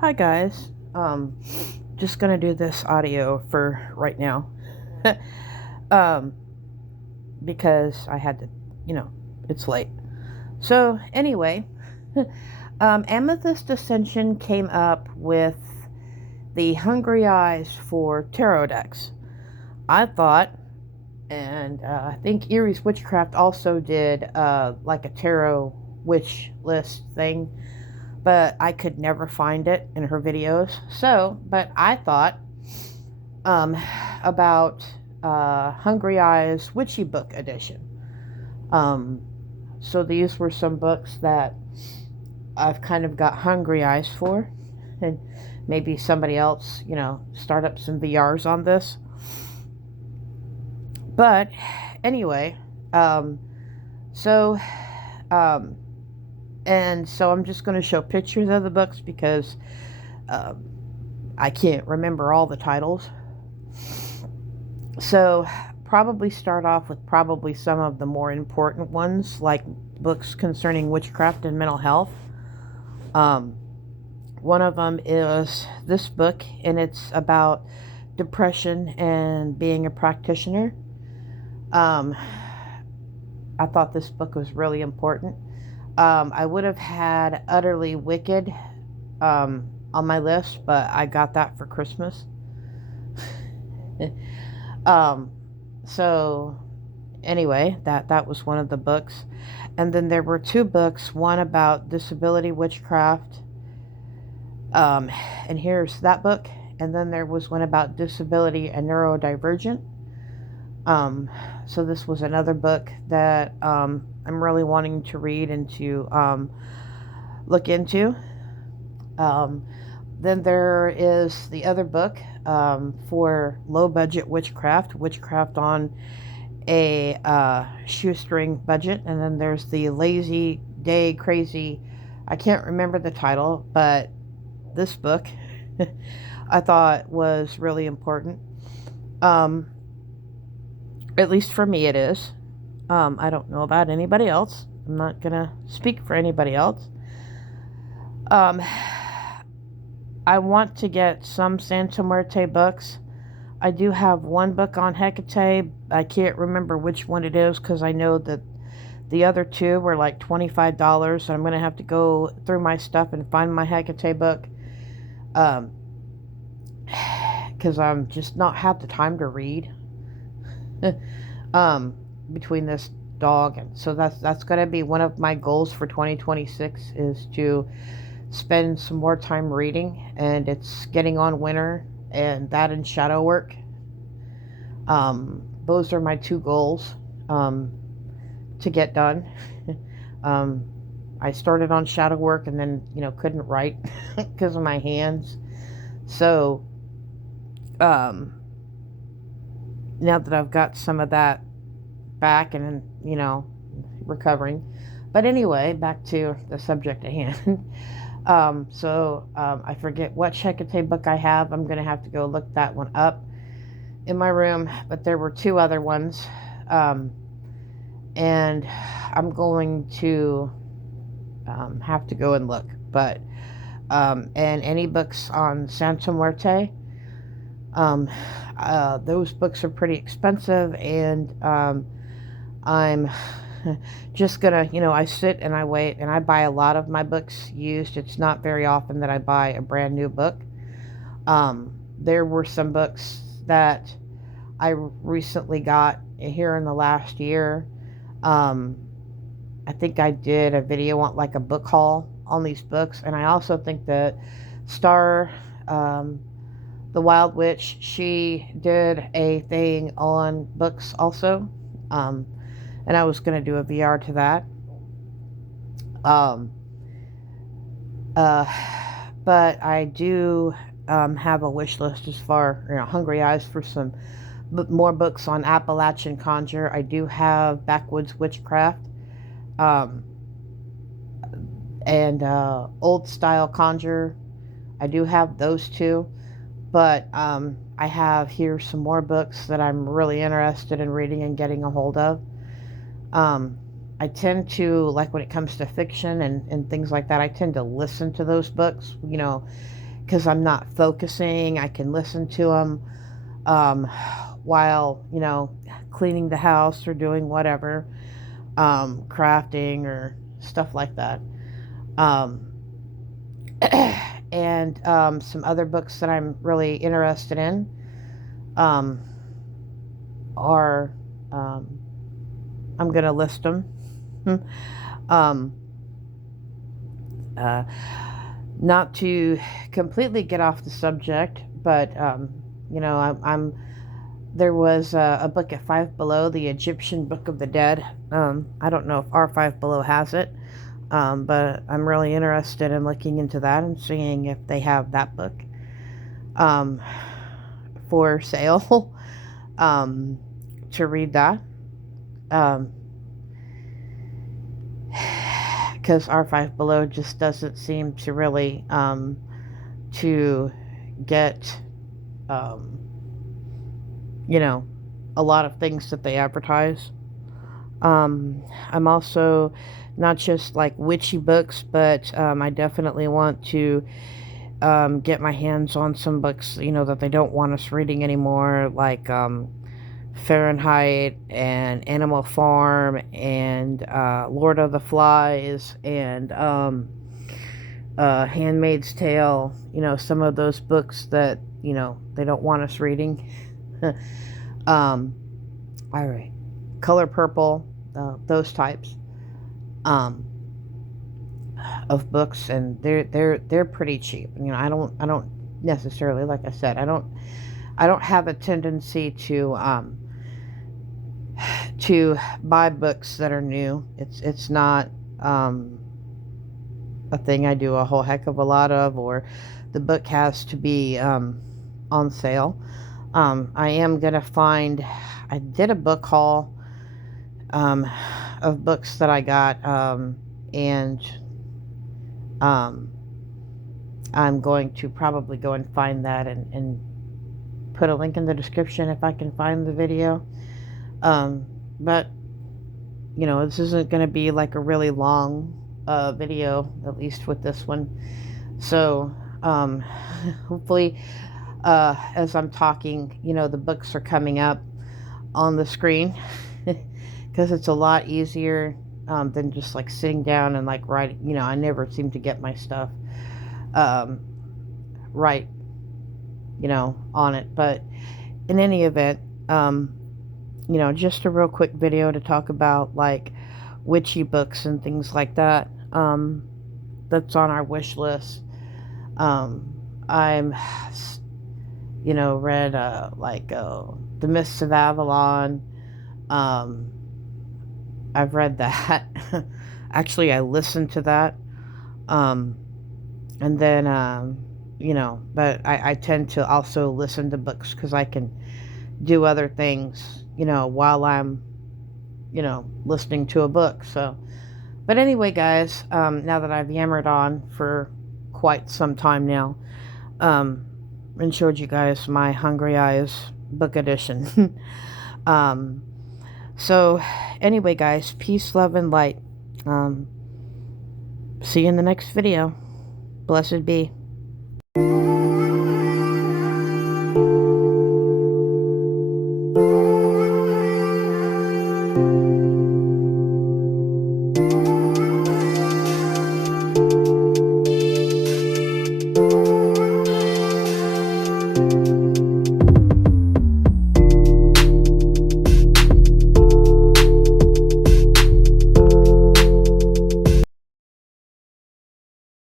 Hi guys. Just gonna do this audio for right now. um, because I had to, you know, it's late. So anyway, Amethyst Ascension came up with the Hungry Eyes for tarot decks. I thought, and I think Erie's Witchcraft also did like a tarot witch list thing, but I could never find it in her videos. So, but I thought um, about Hungry Eyes Witchy Book Edition. Um, so these were some books that I've kind of got hungry eyes for, and maybe somebody else, start up some VRs on this. But anyway, um, so um, and so I'm just going to show pictures of the books because um, I can't remember all the titles. So probably start off with probably some of the more important ones, like books concerning witchcraft and mental health. Um, One of them is this book, and it's about depression and being a practitioner. Um, I thought this book was really important. I would have had Utterly Wicked on my list, but I got that for Christmas. um, so anyway, that was one of the books. And then there were two books, one about disability witchcraft. And here's that book. And then there was one about disability and neurodivergent. Um, so this was another book that I'm really wanting to read and to look into. Um, then there is the other book for low budget witchcraft on a shoestring budget. And then there's the Lazy Day Crazy. I can't remember the title, but this book I thought was really important. Um, at least for me, it is. I don't know about anybody else. I'm not gonna speak for anybody else. Um, I want to get some Santa Muerte books. I do have one book on Hecate. I can't remember which one it is because I know that the other two were like $25. So I'm going to have to go through my stuff and find my Hecate book. Because I'm just not have the time to read. Between this dog, and so that's going to be one of my goals for 2026 is to spend some more time reading, and it's getting on winter, and that and shadow work. Those are my two goals to get done. um, I started on shadow work and then couldn't write because of my hands. So now that I've got some of that back and recovering. But anyway, back to the subject at hand. I forget what Hecate book I have. I'm going to have to go look that one up in my room. But there were two other ones. And I'm going to have to go and look. But, and any books on Santa Muerte, those books are pretty expensive, and I'm just gonna, I sit and I wait, and I buy a lot of my books used. It's not very often that I buy a brand new book. There were some books that I recently got here in the last year. I think I did a video on like a book haul on these books, and I also think that Star, the Wild Witch, she did a thing on books also. And I was going to do a VR to that. Um, uh, but I do have a wish list as far, hungry eyes for some more books on Appalachian Conjure. I do have Backwoods Witchcraft um, and Old Style Conjure. I do have those two. But I have here some more books that I'm really interested in reading and getting a hold of. I tend to, like when it comes to fiction and things like that, I tend to listen to those books, because I'm not focusing. I can listen to them um, while, cleaning the house or doing whatever, crafting or stuff like that. Um, and some other books that I'm really interested in um, are, um, I'm going to list them. um, uh, Not to completely get off the subject, but I'm there was a book at Five Below, the Egyptian Book of the Dead. I don't know if our Five Below has it, but I'm really interested in looking into that and seeing if they have that book um, for sale to read that. Because our Five Below just doesn't seem to really to get um, a lot of things that they advertise. I'm also not just like witchy books, but I definitely want to get my hands on some books, that they don't want us reading anymore, like Fahrenheit and Animal Farm and Lord of the Flies and Handmaid's Tale, some of those books that, they don't want us reading. All right. Color Purple, those types um, of books, and they're pretty cheap. I don't necessarily, like I said, I don't have a tendency to buy books that are new. It's not a thing I do a whole heck of a lot of, or the book has to be on sale. I am gonna find. I did a book haul of books that I got, and I'm going to probably go and find that and put a link in the description if I can find the video. But this isn't going to be like a really long video, at least with this one. So hopefully as I'm talking, the books are coming up on the screen because it's a lot easier than just like sitting down and like writing. I never seem to get my stuff right, on it. But in any event, just a real quick video to talk about like witchy books and things like that. That's on our wish list. I'm, read like The Mists of Avalon. I've read that. Actually, I listened to that. And then, but I tend to also listen to books because I can do other things, while I'm, listening to a book. So, but anyway, guys, now that I've yammered on for quite some time now, and showed you guys my Hungry Eyes book edition. So anyway, guys, peace, love, and light. See you in the next video. Blessed be.